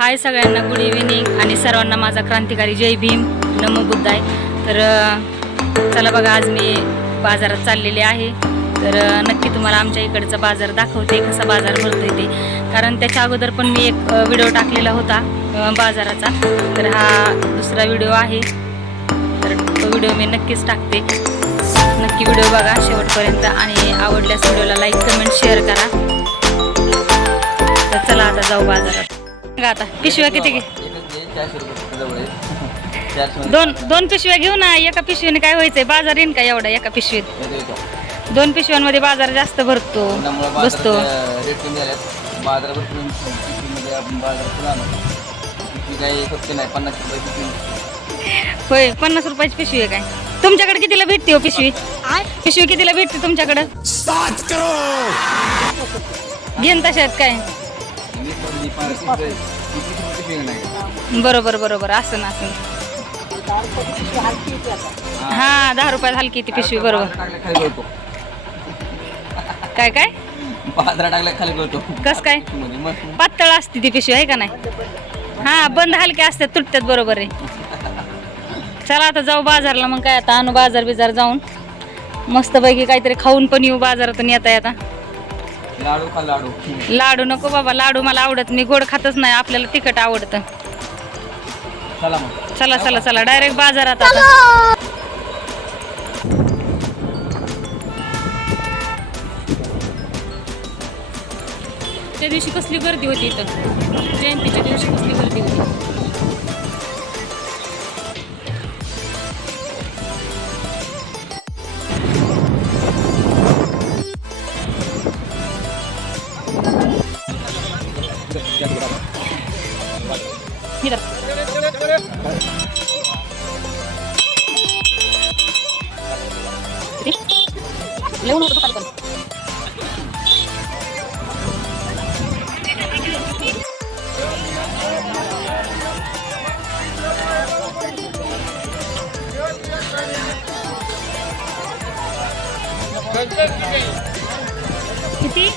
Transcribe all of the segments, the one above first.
हाय सगळ्यांना good evening आणि सर्वांना माझा क्रांतिकारी जय भीम. नमो बुद्धाय तर चला बघा आज मी बाजारात चाललेले आहे. तर नक्की तुम्हाला आमच्या इकडचा बाजार दाखवते कसा बाजार भरतो ते. कारण त्याच्या अगोदर पण मी एक व्हिडिओ टाकलेला होता बाजाराचा. तर हा दुसरा व्हिडिओ आहे. तर तो व्हिडिओ मी नक्कीच टाकते. नक्की व्हिडिओ बघा शेवटपर्यंत. आणि आवडल्यास व्हिडिओला लाईक कमेंट शेअर करा. तर चला आता जाऊ बाजारात. आता. पिशव्या किती घे? दोन दोन पिशव्या घेऊ ना एका पिशवीने काय व्हायचंय? बाजार येईन का एवढा एका पिशवीत? दोन पिशव्यांमध्ये बाजार जास्त भरतो बसतो. होय पन्नास रुपयाची पिशवी आहे काय? तुमच्याकडे कितीला भेटते हो पिशवी? पिशवी कितीला भेटते तुमच्याकडे? घेन तशात काय? नाही. बरोबर बरोबर. असं ना असं. हा दहा रुपयात हलकी ती पिशवी बरोबर. काय काय? बाजारात टाकल्या खाली गळतो. कस काय? मस्त. पातळ असते ती पिशवी आहे का नाही? हा बंद हलके असतात तुटतात बरोबर आहे. चला आता जाऊ बाजारला. मग काय आता आणू बाजार बिजार जाऊन. मस्तपैकी काहीतरी खाऊन पण येऊ बाजारातून येता येता लाडू खा लाडू? लाडू नको बाबा लाडू मला आवडत मी गोड खातच नाही आपल्याला तिखट आवडतं. चला मग. चला चला चला. डायरेक्ट बाजारात आता. त्या दिवशी कसली गर्दी होती इथं? जयंतीच्या दिवशी कसली गर्दी होती? इधर लिहून होतं खाली पण किती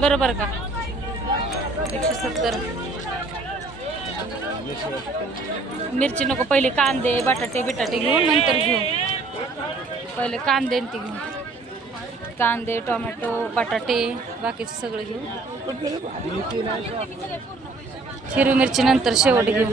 बरोबर का? एकशे सत्तर. मिरची नको पहिले कांदे बटाटे बिटाटे घेऊन नंतर घेऊ. पहिले कांदे आणि ते घेऊ. कांदे टोमॅटो बटाटे बाकीचं सगळं घेऊ. हिरवी मिरची नंतर शेवट घेऊ.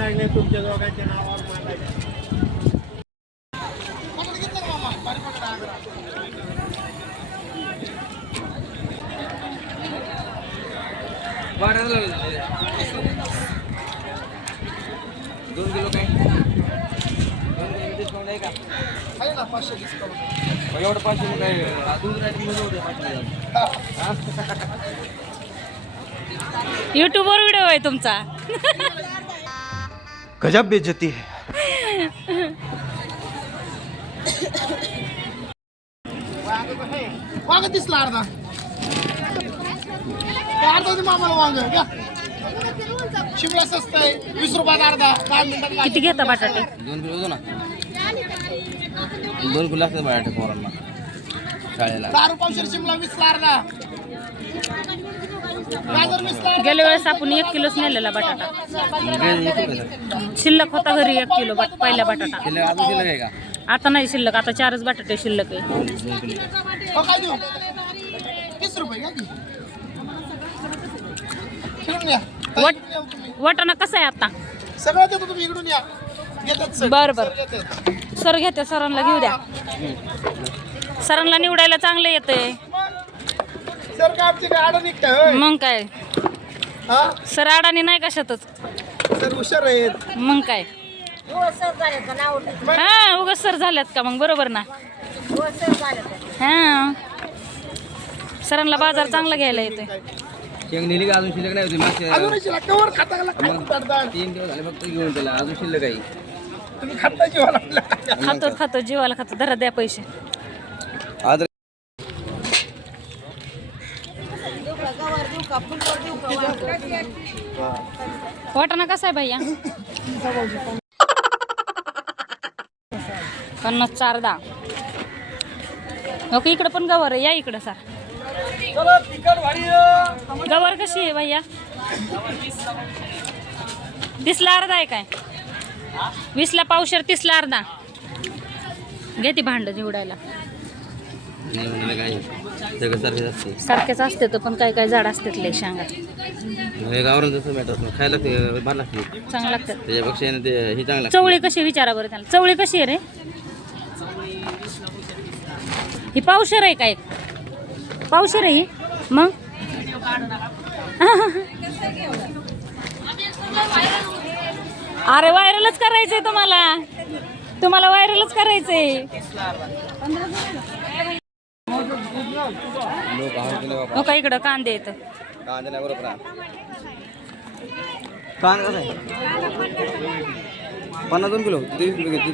दोन किलो काय? डिस्काउंट आहे एवढं पाचशे रुपये काय दूध राहते मध्ये होते पाचशे युट्यूबवर व्हिडिओ आहे तुमचा. गजब बेइज्जती है। वांग दिसला अर्धा. अर्धा दे मामाला वांग? घ्या. शिमला स्वस्त आहे. वीस रुपयात अर्धा. दहा मिनिटात किती घेता बटाटे? दोन किलो होतो ना. दोन किलो लागतात बटाटे पोरांना. शाळेला. दहा शिमला अर्धा. गाजर गेल्या वेळेस आपण एक किलोच नेलेला बटाटा? शिल्लक होता घरी एक किलो बट पहिला बटाटा. शिल्लक अजून शिल्लक आहे का? आता नाही शिल्लक आता चारच बटाटे शिल्लक आहे. दोन किलो. हो काय देऊ? तीस रुपये घ्या की. इकडून या. वट- तुम्ही. वाटाणा कसा आहे आता? सगळं देतो तुम्ही इकडून या. घेतात सर. बरं, बरं. सर घेतात. सर घेते सरांना घेऊ द्या. सरांना निवडायला चांगलं येतंय. सर का आमची काय आडा निघताय होय? मग काय? हा? सर अडाणी नाही कशातच. सर हुशार आहेत. मग काय? हा उगाच सर झाल्यात का मग? बरोबर ना. हा. सरांना बाजार चांगला घ्यायला येतोय. शेंग नेली का अजून शिल्लक नाही होती मागच्या अजून शिला कवर खाता का लागतं? तीन दिवस झाले फक्त घेऊन त्याला अजून शिल्लक आहे तुम्ही खाता जेवायला आपल्या खातो खातो जीवाला खातो धरा द्या पैसे. आज वाटाणा कसा आहे भैया? पन्नास चार दहा. ओके इकडं पण गवर आहे या इकडं सर. गवर कशी आहे भैया? तीसला अर्धा आहे काय? वीसला पावशेर तीसला अर्धा. घे ती भांड निवडायला. सारखेच असते. तर पण काय काय झाड असतात लय शांगा. हे गावरान जसं भेटत नाही खायला ते भार लागते. चांगलं लागतात त्याच्यापेक्षा यानं ते हे चांगलं चवळी कशी विचारा बरं त्याला. चवळी कशी आहे रे? ही पावशेर आहे का एक? पावशेर आहे ही मग? अरे व्हायरलच करायचंय तुम्हाला. तुम्हाला व्हायरलच करायचंय. हो का इकडं कांदे येतं कांदा नाही बरोबर कांदा कसं आहे पन्नास दोन किलो तीस किलो घेतली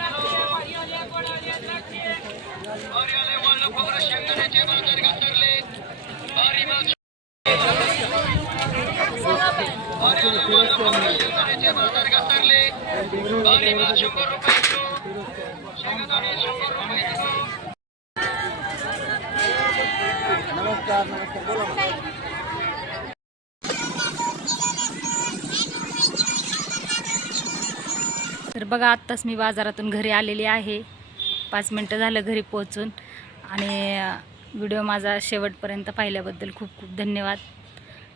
तर बघा आत्ताच मी बाजारातून घरी आलेली आहे. पाच मिनटं झालं घरी पोहोचून. आणि व्हिडिओ माझा शेवटपर्यंत पाहिल्याबद्दल खूप खूप धन्यवाद.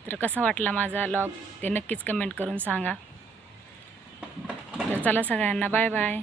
तर कसा वाटला माझा लॉग? ते नक्कीच कमेंट करून सांगा. चला सगळ्यांना बाय बाय.